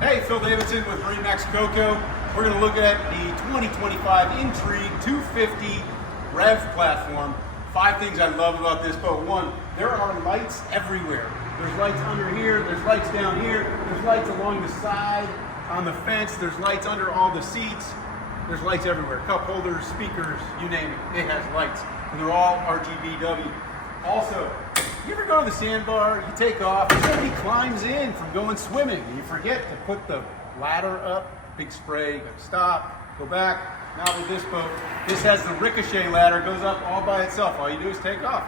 Hey, Phil Davidson with MarineMax Coco. We're going to look at the 2025 Intrigue 250 Rev platform. 5 things I love about this boat. 1, there are lights everywhere. There's lights under here, there's lights down here, there's lights along the side, on the fence, there's lights under all the seats, there's lights everywhere. Cup holders, speakers, you name it, it has lights. And they're all RGBW. Also, you ever go to the sandbar, you take off, somebody climbs in from going swimming, and you forget to put the ladder up, big spray, you gotta stop, go back. Now with this boat, this has the ricochet ladder, goes up all by itself. All you do is take off.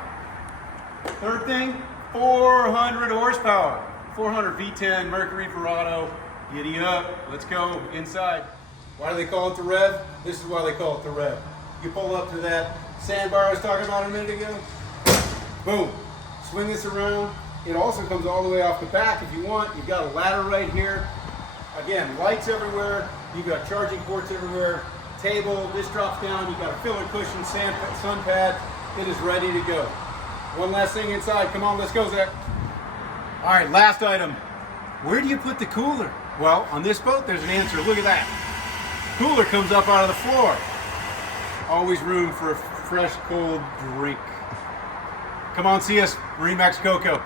Third thing, 400 horsepower, 400 V10, Mercury Verado, giddy up, let's go inside. Why do they call it the Rev? This is why they call it the Rev. You pull up to that sandbar I was talking about a minute ago, boom. Swing this around. It also comes all the way off the back if you want. You've got a ladder right here. Again, lights everywhere. You've got charging ports everywhere. Table, this drops down. You've got a filler cushion, sun pad. It is ready to go. One last thing inside. Come on, let's go, Zach. All right, last item. Where do you put the cooler? Well, on this boat, there's an answer. Look at that. Cooler comes up out of the floor. Always room for a fresh, cold drink. Come on, see us, MarineMax Coco.